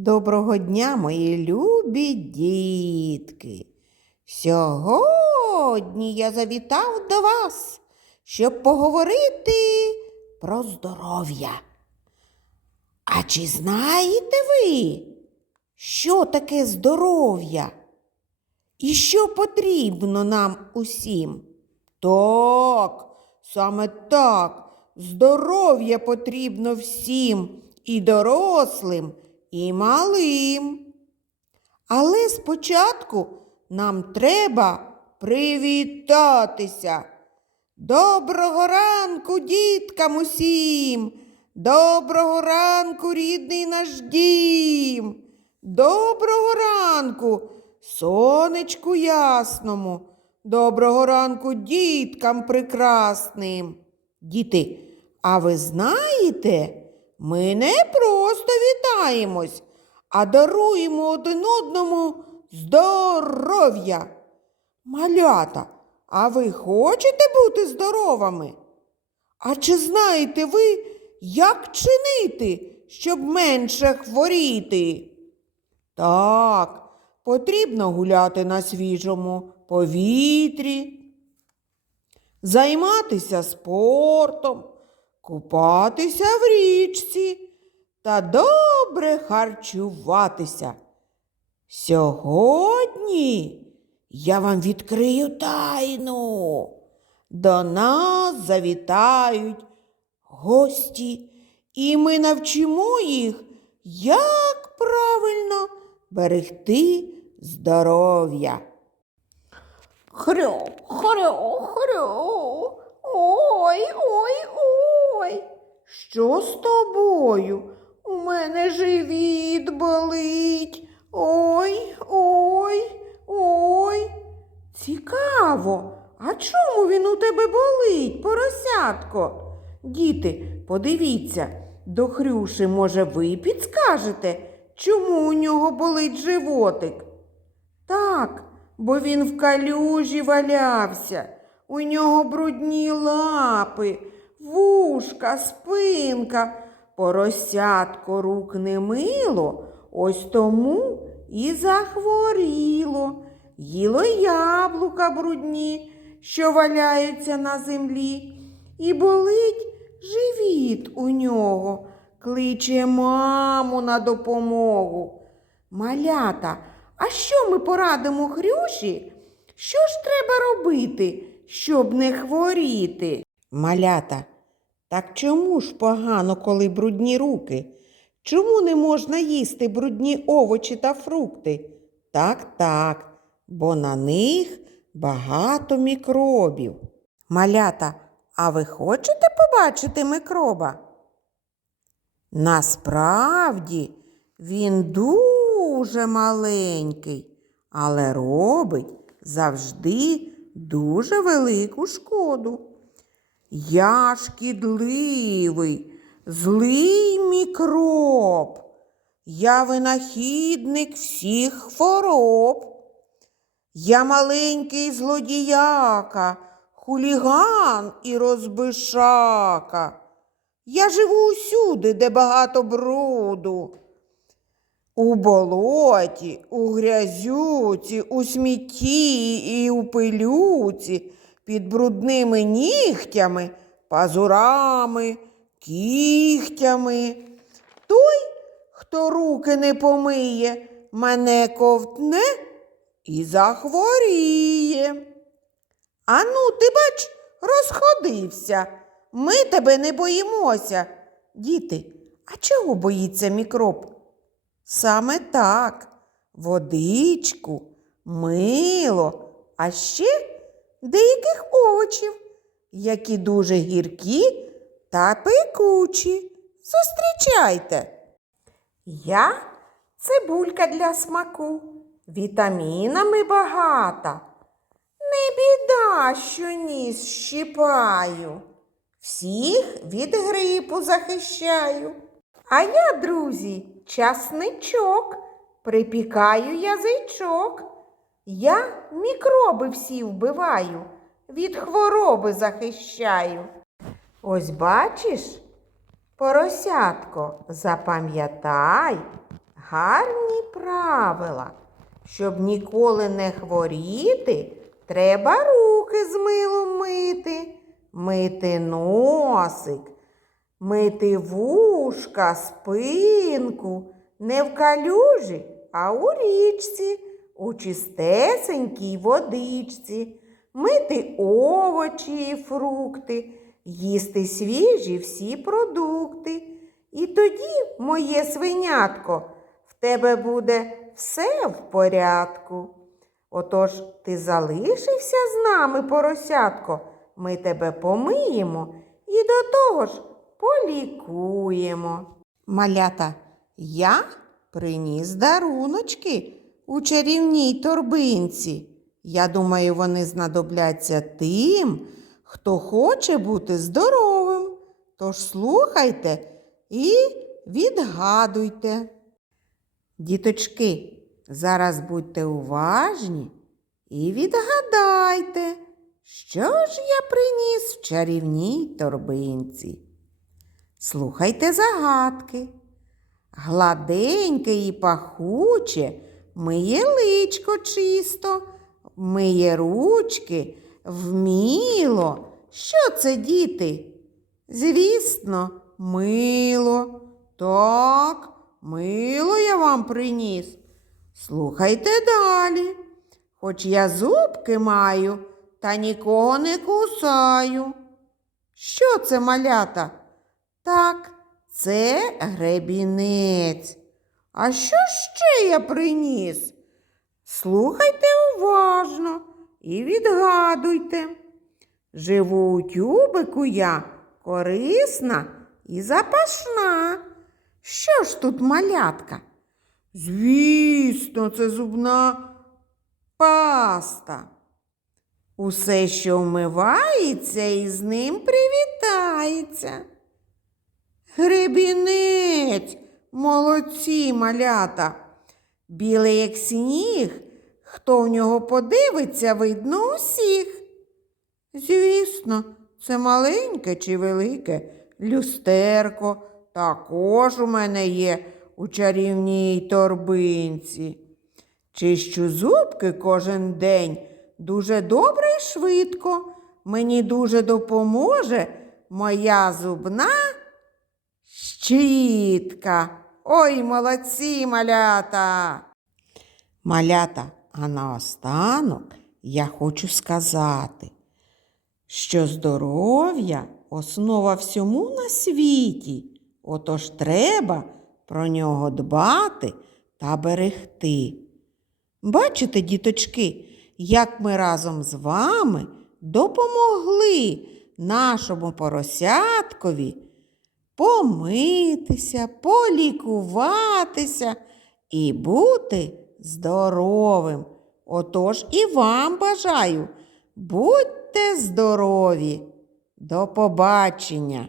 Доброго дня, мої любі дітки. Сьогодні я завітав до вас, щоб поговорити про здоров'я. А чи знаєте ви, що таке здоров'я? І що потрібно нам усім? Так, саме так. Здоров'я потрібно всім і дорослим, і малим. Але спочатку нам треба привітатися. Доброго ранку, діткам усім! Доброго ранку, рідний наш дім! Доброго ранку, сонечку ясному! Доброго ранку діткам прекрасним! Діти, а ви знаєте, ми не просто вітаємось, а даруємо один одному здоров'я. Малята, а ви хочете бути здоровими? А чи знаєте ви, як чинити, щоб менше хворіти? Так, потрібно гуляти на свіжому повітрі, займатися спортом, купатися в річці та добре харчуватися. Сьогодні я вам відкрию тайну. До нас завітають гості, і ми навчимо їх, як правильно берегти здоров'я. Хрю, хрю, хрю. Ой, ой, ой. Що з тобою? У мене живіт болить. Ой, ой, ой. Цікаво. А чому він у тебе болить, поросятко? Діти, подивіться, до Хрюші, може, ви підскажете, чому у нього болить животик? Так, бо він в калюжі валявся. У нього брудні лапи, вушка, спинка. Поросятко рук не мило, ось тому і захворіло. Їло яблука брудні, що валяються на землі, і болить живіт у нього, кличе маму на допомогу. Малята, а що ми порадимо Хрюші? Що ж треба робити, щоб не хворіти? Малята, так чому ж погано, коли брудні руки? Чому не можна їсти брудні овочі та фрукти? Так, так, бо на них багато мікробів. Малята, а ви хочете побачити микроба? Насправді він дуже маленький, але робить завжди дуже велику шкоду. Я шкідливий, злий мікроб. Я винахідник всіх хвороб. Я маленький злодіяка, хуліган і розбишака. Я живу усюди, де багато бруду. У болоті, у грязюці, у смітті і у пилюці, під брудними нігтями, пазурами, кігтями. Той, хто руки не помиє, мене ковтне і захворіє. Ану, ти бач, розходився. Ми тебе не боїмося. Діти, а чого боїться мікроб? Саме так, водичку, мило, а ще деяких овочів, які дуже гіркі та пекучі. Зустрічайте. Я цибулька для смаку, вітамінами багата. Не біда, що ніс щипаю. Всіх від грипу захищаю. А я, друзі, часничок, припікаю язичок. Я мікроби всі вбиваю, від хвороби захищаю. Ось бачиш, поросятко, запам'ятай, гарні правила. Щоб ніколи не хворіти, треба руки з милом мити, мити носик, мити вушка, спинку, не в калюжі, а у річці, у чистесенькій водичці, мити овочі і фрукти, їсти свіжі всі продукти. І тоді, моє свинятко, в тебе буде все в порядку. Отож ти залишився з нами, поросятко, ми тебе помиємо і до того ж полікуємо. Малята, я приніс даруночки у чарівній торбинці. Я думаю, вони знадобляться тим, хто хоче бути здоровим. Тож слухайте і відгадуйте. Діточки, зараз будьте уважні і відгадайте, що ж я приніс в чарівній торбинці. Слухайте загадки. Гладеньке і пахуче, миє личко чисто, миє ручки вміло. Що це, діти? Звісно, мило. Так, мило я вам приніс. Слухайте далі. Хоч я зубки маю, та нікого не кусаю. Що це малята? Так, це гребінець. А що ще я приніс? Слухайте уважно і відгадуйте. Живу у тюбику я корисна і запашна. Що ж тут малятка? Звісно, це зубна паста. Усе, що вмивається, і з ним привітається. Гребінець, молодці малята, білий, як сніг, хто в нього подивиться, видно усіх. Звісно, це маленьке чи велике люстерко також у мене є у чарівній торбинці. Чищу зубки кожен день дуже добре і швидко. Мені дуже допоможе моя зубна щітка. Ой, молодці, малята. Малята, а наостанок я хочу сказати, що здоров'я основа всьому на світі, отож треба про нього дбати та берегти. Бачите, діточки, як ми разом з вами допомогли нашому поросяткові помитися, полікуватися і бути здоровим. Отож і вам бажаю, будьте здорові! До побачення!